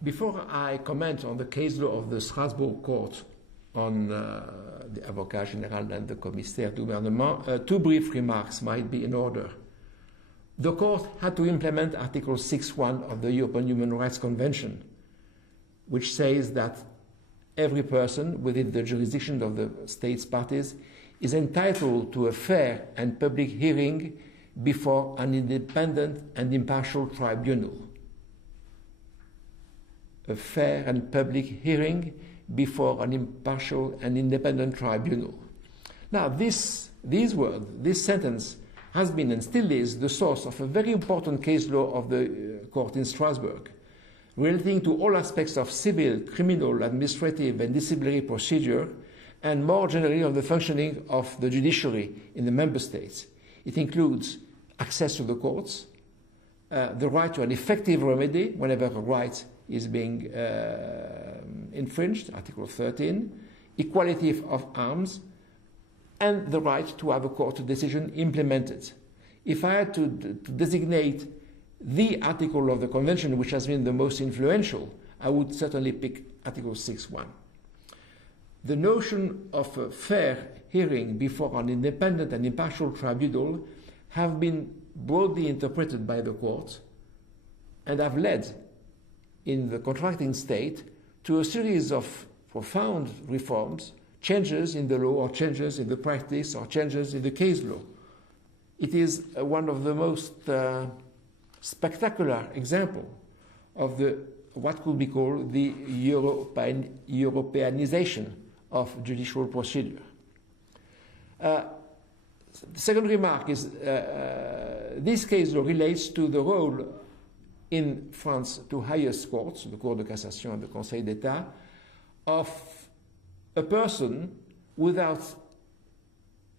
Before I comment on the case law of the Strasbourg court on the avocat général and the commissaire du gouvernement, two brief remarks might be in order. The court had to implement Article 6-1 of the European Human Rights Convention, which says that every person within the jurisdiction of the state's parties is entitled to a fair and public hearing before an independent and impartial tribunal. A fair and public hearing before an impartial and independent tribunal. Now, this sentence has been and still is the source of a very important case law of the court in Strasbourg, relating to all aspects of civil, criminal, administrative, and disciplinary procedure, and more generally of the functioning of the judiciary in the member states. It includes access to the courts, the right to an effective remedy whenever a right is being infringed, Article 13, equality of arms, and the right to have a court decision implemented. If I had to designate the article of the Convention which has been the most influential, I would certainly pick Article 6.1. The notion of a fair hearing before an independent and impartial tribunal have been broadly interpreted by the court and have led in the contracting state to a series of profound reforms, changes in the law or changes in the practice or changes in the case law. It is one of the most spectacular example of what could be called the Europeanization of judicial procedure. The second remark is this case law relates to the role in France to highest courts, the Cour de Cassation and the Conseil d'État, of a person without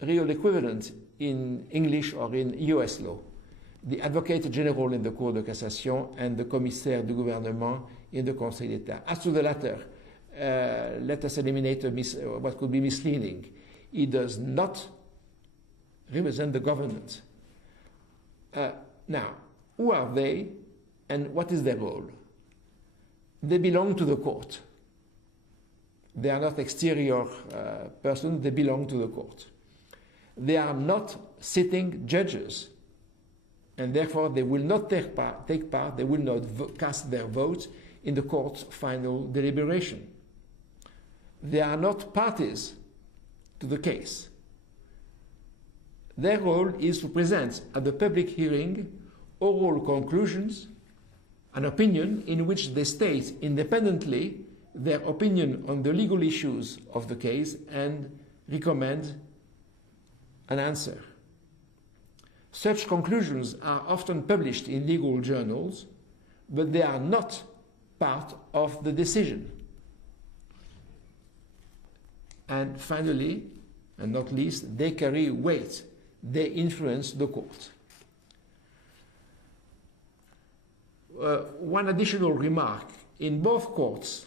real equivalent in English or in US law. The Advocate General in the Cour de Cassation and the Commissaire du Gouvernement in the Conseil d'État. As to the latter, let us eliminate what could be misleading. He does not represent the government. Now, who are they and what is their role? They belong to the court. They are not exterior persons, they belong to the court. They are not sitting judges, and therefore they will not take part, they will not cast their vote in the court's final deliberation. They are not parties to the case. Their role is to present at the public hearing oral conclusions, an opinion in which they state independently their opinion on the legal issues of the case and recommend an answer. Such conclusions are often published in legal journals, but they are not part of the decision. And finally, and not least, they carry weight. They influence the court. One additional remark. In both courts,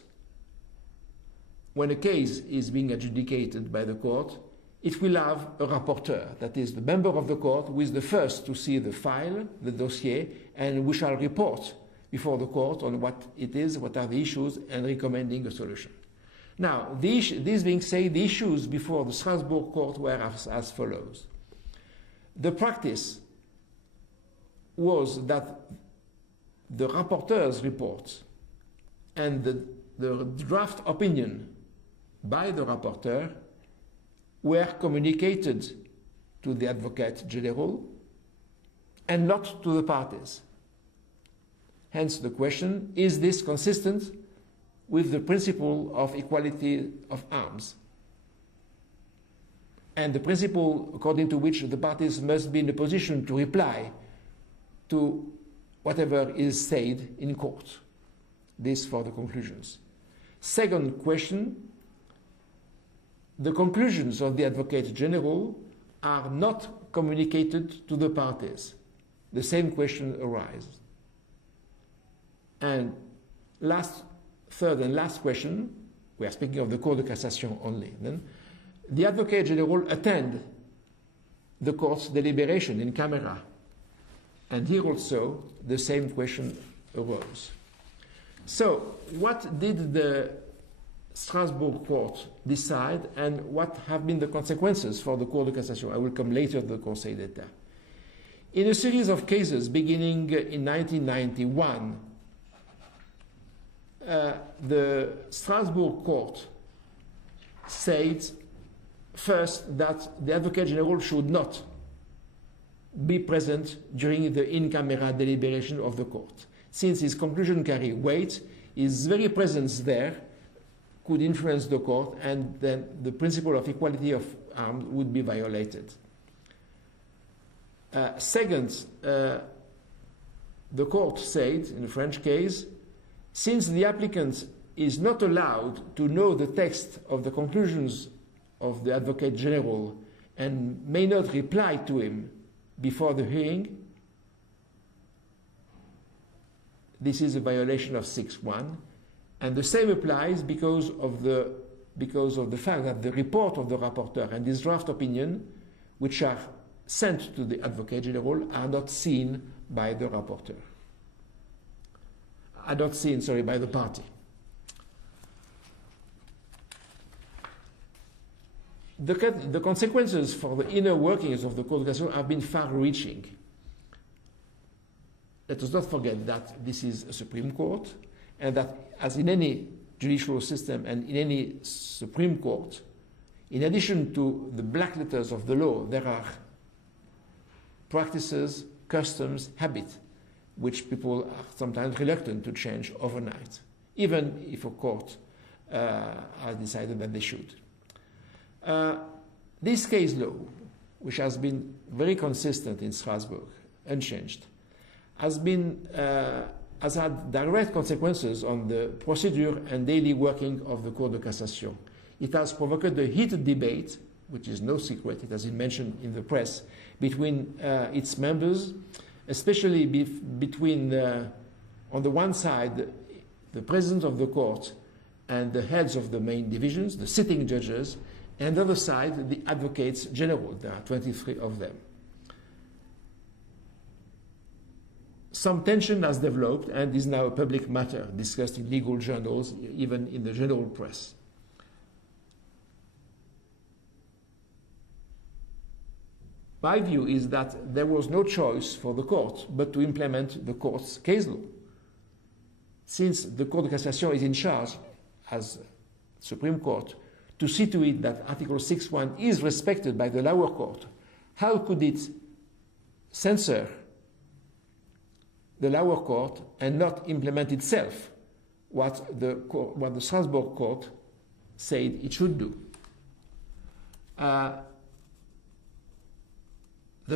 when a case is being adjudicated by the court, it will have a rapporteur, that is the member of the court who is the first to see the file, the dossier, and we shall report before the court on what it is, what are the issues, and recommending a solution. Now, this being said, the issues before the Strasbourg court were as follows. The practice was that the rapporteur's report and the draft opinion by the rapporteur were communicated to the Advocate General and not to the parties. Hence the question, is this consistent with the principle of equality of arms? And the principle according to which the parties must be in a position to reply to whatever is said in court. This for the conclusions. Second question, the conclusions of the Advocate General are not communicated to the parties. The same question arises. And third and last question, we are speaking of the Cour de Cassation only, then, the Advocate General attend the court's deliberation in camera. And here also the same question arose. So, what did the Strasbourg court decide, and what have been the consequences for the Cour de Cassation? I will come later to the Conseil d'État. In a series of cases beginning in 1991, the Strasbourg court said first that the Advocate General should not be present during the in-camera deliberation of the court. Since his conclusion carry weight, his very presence there could influence the court, and then the principle of equality of arms would be violated. Second, the court said in the French case, since the applicant is not allowed to know the text of the conclusions of the Advocate General and may not reply to him before the hearing, this is a violation of 6-1, and the same applies because of the fact that the report of the rapporteur and his draft opinion, which are sent to the Advocate General, are not seen by the rapporteur. Are not seen, sorry, by the party. The consequences for the inner workings of the Cour de Cassation have been far-reaching. Let us not forget that this is a Supreme Court, and that, as in any judicial system and in any Supreme Court, in addition to the black letters of the law, there are practices, customs, habits, which people are sometimes reluctant to change overnight, even if a court has decided that they should. This case law, which has been very consistent in Strasbourg, unchanged, has had direct consequences on the procedure and daily working of the Cour de Cassation. It has provoked a heated debate, which is no secret, it has been mentioned in the press, between its members, especially between, on the one side, the president of the court and the heads of the main divisions, the sitting judges, and on the other side, the advocates general. There are 23 of them. Some tension has developed and is now a public matter, discussed in legal journals, even in the general press. My view is that there was no choice for the court but to implement the court's case law. Since the Cour de Cassation is in charge, as Supreme Court, to see to it that Article 6-1 is respected by the lower court, how could it censor the lower court and not implement itself what the Strasbourg court said it should do? The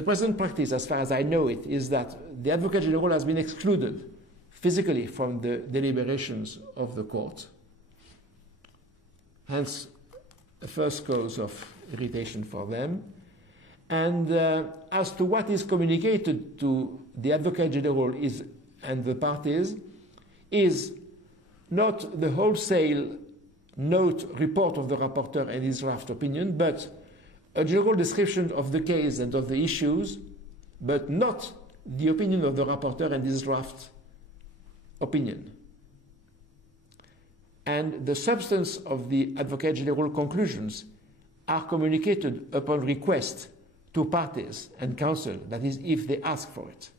present practice, as far as I know it, is that the Advocate General has been excluded physically from the deliberations of the court. Hence, a first cause of irritation for them. And as to what is communicated to the Advocate General and the parties is not the wholesale note report of the rapporteur and his draft opinion, but a general description of the case and of the issues, but not the opinion of the rapporteur and his draft opinion. And the substance of the Advocate General conclusions are communicated upon request to parties and counsel, that is, if they ask for it.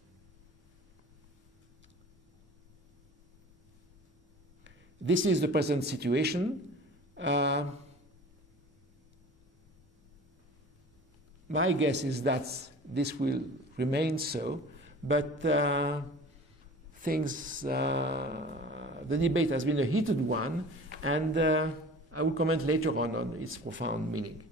This is the present situation. My guess is that this will remain so, but the debate has been a heated one, and I will comment later on its profound meaning.